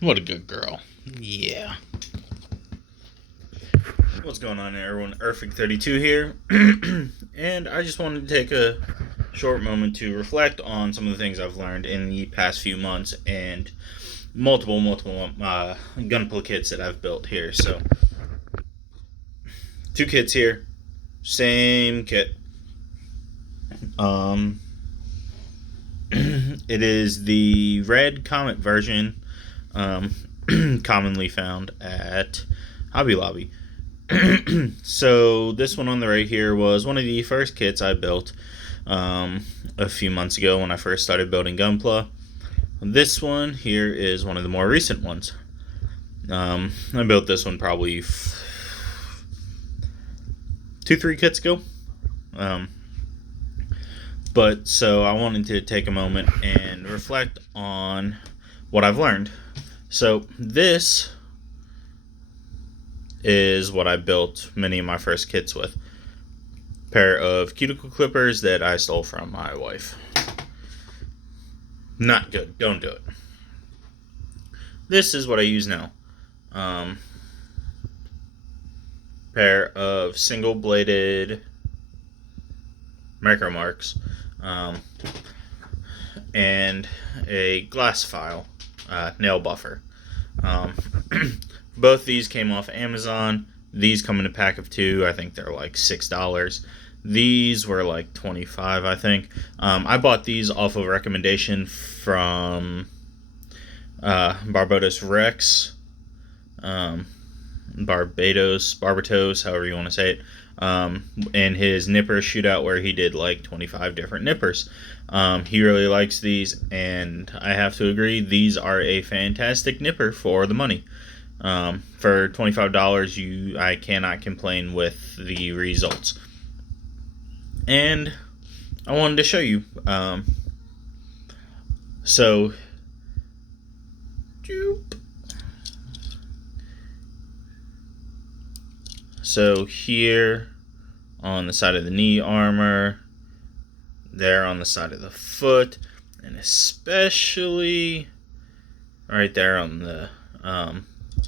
What a good girl. Yeah. What's going on, everyone? Earthing32 here, and I just wanted to take a short moment to reflect on some of the things I've learned in the past few months and multiple gunpla kits that I've built here. So, two kits here, same kit. It is the red Comet version, commonly found at Hobby Lobby. So this one on the right here was one of the first kits I built a few months ago when I first started building gunpla. This one here is one of the more recent ones. I built this one probably 2-3 kits ago. But so I wanted to take a moment and reflect on what I've learned. So this is what I built many of my first kits with. A pair of cuticle clippers that I stole from my wife. Not good. Don't do it. This is what I use now. Pair of single bladed micro marks, and a glass file nail buffer. Both these came off Amazon. These come in a pack of 2. I think they're like $6. These were like $25, I think. I bought these off of a recommendation from Barbados Rex. Barbatos, however you want to say it. And his nipper shootout where he did like 25 different nippers. He really likes these, and I have to agree, these are a fantastic nipper for the money. For $25, I cannot complain with the results. And I wanted to show you. So here on the side of the knee armor, there on the side of the foot, and especially right there on the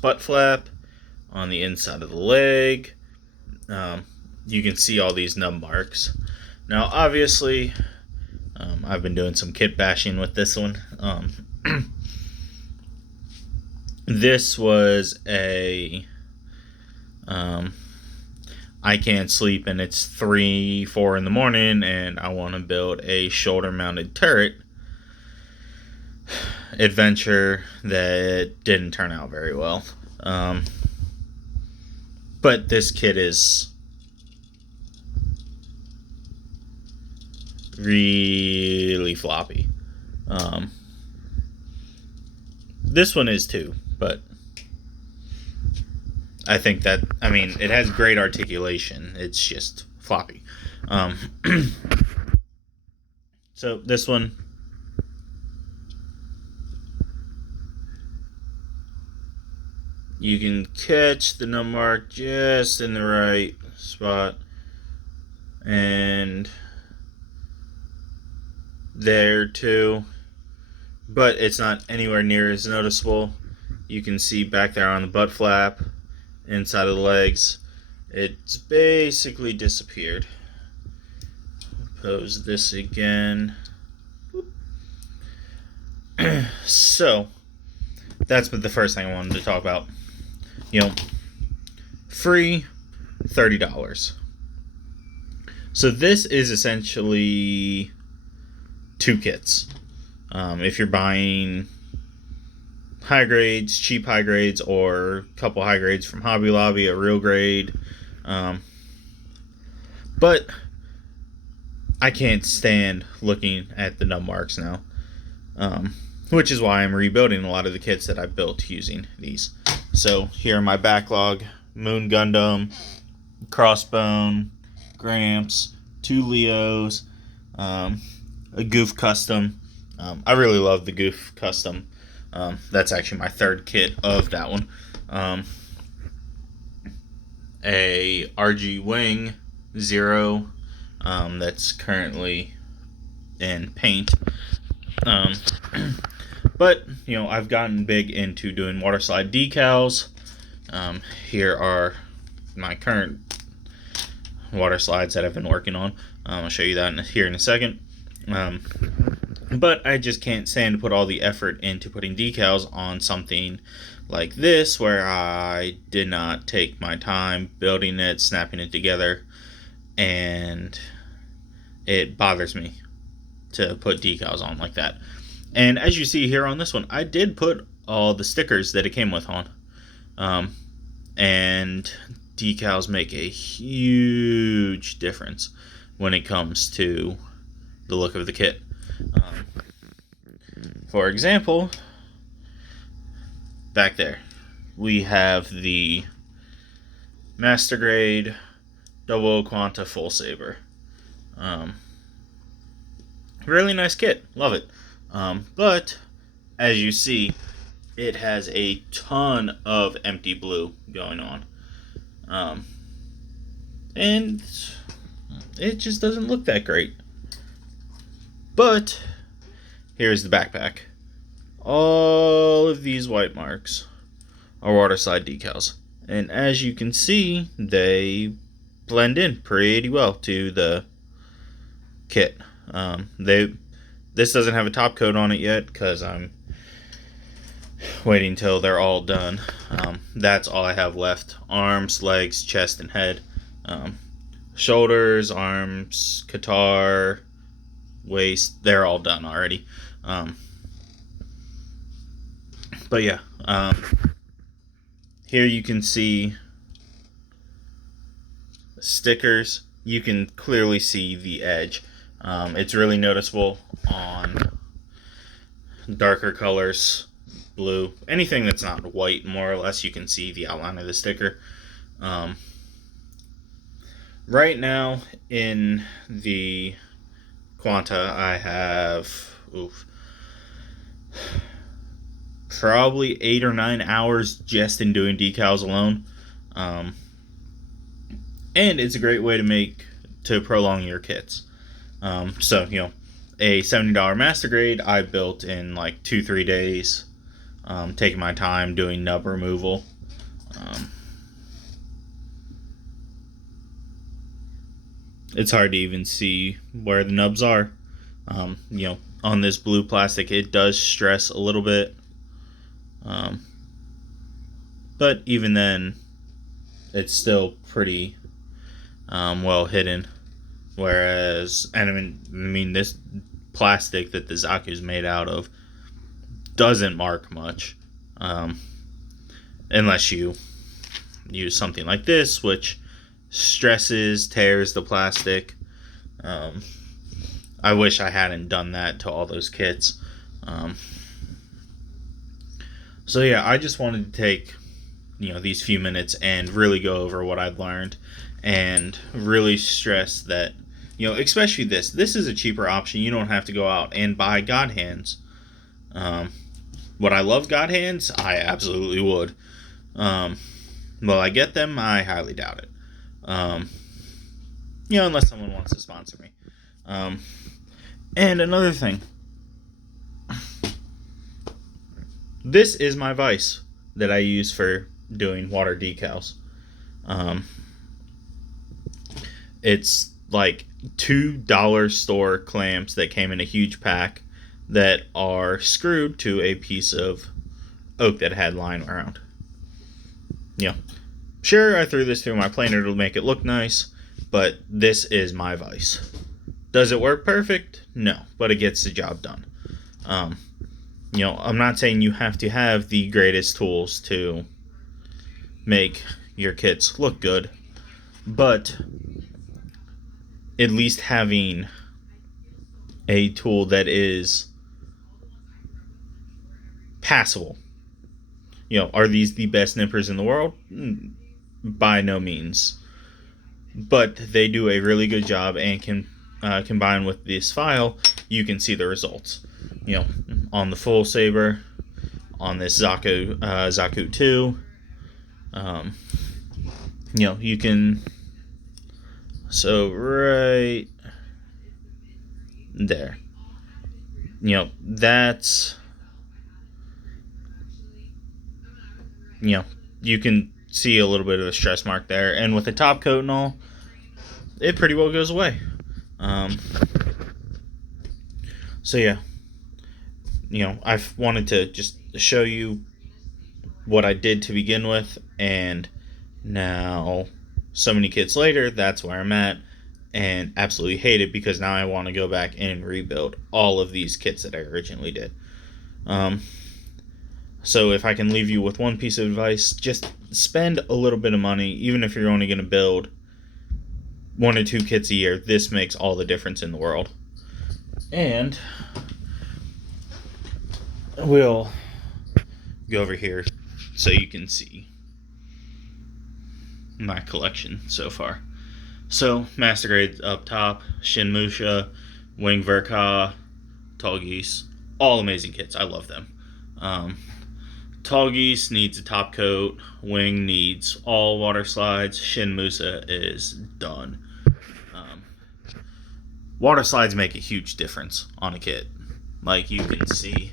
butt flap, on the inside of the leg. You can see all these nub marks. Now, obviously, I've been doing some kit bashing with this one. This was a I can't sleep and it's 3-4 in the morning and I want to build a shoulder mounted turret adventure that didn't turn out very well. But this kit is really floppy. This one is too, but I think that, it has great articulation. It's just floppy. So this one, you can catch the nub mark just in the right spot. And there too. But it's not anywhere near as noticeable. You can see back there on the butt flap, inside of the legs, it's basically disappeared. Pose this again. So that's the first thing I wanted to talk about. Free $30. So this is essentially 2 kits. If you're buying high grades, cheap high grades, or a couple high grades from Hobby Lobby, a real grade. But I can't stand looking at the nub marks now. Which is why I'm rebuilding a lot of the kits that I built using these. So here are my backlog: Moon Gundam, Crossbone, Gramps, 2 Leos, a Goof Custom. I really love the Goof Custom. That's actually my 3rd kit of that one. A RG Wing Zero that's currently in paint. But, I've gotten big into doing water slide decals. Here are my current water slides that I've been working on. I'll show you that here in a second. But I just can't stand to put all the effort into putting decals on something like this, where I did not take my time building it, snapping it together, and it bothers me to put decals on like that. And as you see here on this one, I did put all the stickers that it came with on. And decals make a huge difference when it comes to the look of the kit. For example, back there, we have the Master Grade Double Quanta Full Saber. Really nice kit, love it. But as you see, it has a ton of empty blue going on. And it just doesn't look that great. But here's the backpack. All of these white marks are water slide decals. And as you can see, they blend in pretty well to the kit. This doesn't have a top coat on it yet because I'm waiting till they're all done. That's all I have left. Arms, legs, chest, and head. Shoulders, arms, guitar, waist, they're all done already. But yeah, here you can see stickers. You can clearly see the edge. It's really noticeable on darker colors, blue, anything that's not white, more or less, you can see the outline of the sticker. Right now in the Quanta, I have probably 8 or 9 hours just in doing decals alone. And it's a great way to prolong your kits. So, a $70 Master Grade I built in like 2-3 days, taking my time doing nub removal. It's hard to even see where the nubs are. On this blue plastic, it does stress a little bit. But even then, it's still pretty well hidden. Whereas, and I mean, this plastic that the Zaku is made out of doesn't mark much, unless you use something like this, which stresses, tears the plastic. I wish I hadn't done that to all those kits. So yeah, I just wanted to take these few minutes and really go over what I've learned and really stress that especially this is a cheaper option. You don't have to go out and buy God hands. Would I love God hands? I absolutely would. Will I get them? I highly doubt it. Unless someone wants to sponsor me. And another thing, this is my vise that I use for doing water decals. It's like $2 store clamps that came in a huge pack that are screwed to a piece of oak that had line around. Sure, I threw this through my planer to make it look nice, but this is my vise. Does it work perfect? No, but it gets the job done. I'm not saying you have to have the greatest tools to make your kits look good, but at least having a tool that is passable. Are these the best nippers in the world? By no means. But they do a really good job, and can combine with this file, you can see the results. On the full saber, on this Zaku 2, you can, so right there, that's you know, you can see a little bit of a stress mark there. And with the top coat and all, it pretty well goes away. So yeah, I've wanted to just show you what I did to begin with, and now so many kits later, that's where I'm at, and absolutely hate it because now I want to go back and rebuild all of these kits that I originally did. So if I can leave you with one piece of advice, just spend a little bit of money, even if you're only going to build 1 or 2 kits a year. This makes all the difference in the world. And we'll go over here so you can see my collection so far. So, Master Grade up top, Shinmusha, Wing Verka, Tall Geese, all amazing kits. I love them. Tall Geese needs a top coat, Wing needs all water slides, Shinmusa is done. Water slides make a huge difference on a kit. Like you can see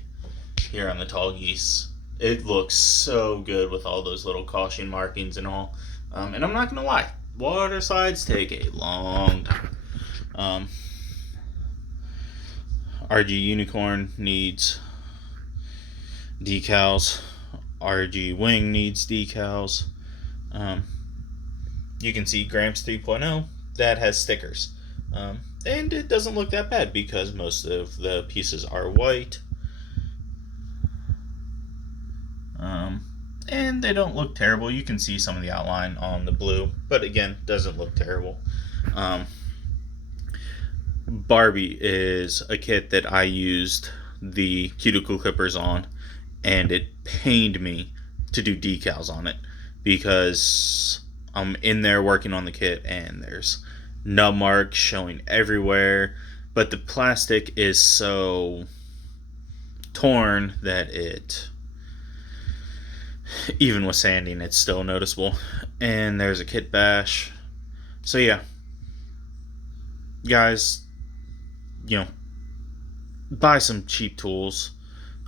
here on the Tall Geese, it looks so good with all those little caution markings and all. And I'm not going to lie, water slides take a long time. RG Unicorn needs decals. RG Wing needs decals. You can see Gramps 3.0, that has stickers. And it doesn't look that bad because most of the pieces are white. And they don't look terrible. You can see some of the outline on the blue, but again, doesn't look terrible. Barbie is a kit that I used the cuticle clippers on, and it pained me to do decals on it because I'm in there working on the kit and there's nub marks showing everywhere, but the plastic is so torn that it, even with sanding, it's still noticeable. And there's a kit bash. So yeah, guys, buy some cheap tools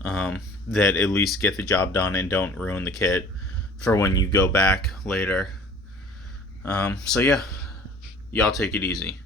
that at least get the job done and don't ruin the kit for when you go back later. So yeah, y'all take it easy.